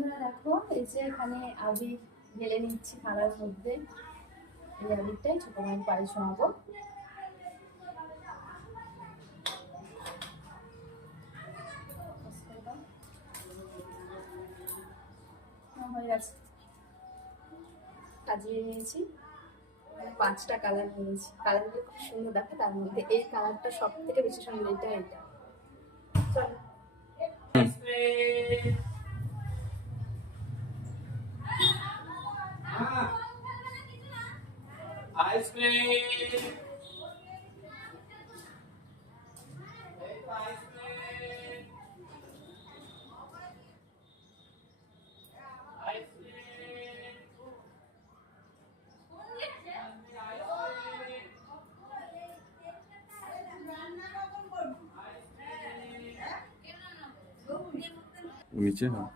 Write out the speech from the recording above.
বন্ধুরা দেখো, এই যে এখানে আবির ঢেলে নিচ্ছি থালার মধ্যে। এই আবিরটাই ছোট মায়ের পায়ে শোনাবো। হয়ে গেছে, সাজিয়ে নিয়েছি। 5টা কালার নিয়েছি, কালারগুলো খুব সুন্দর দেখো। তার মধ্যে এই কালারটা সব থেকে বেশি সুন্দর, এটা চলো। আইসক্রিম नीचे हाँ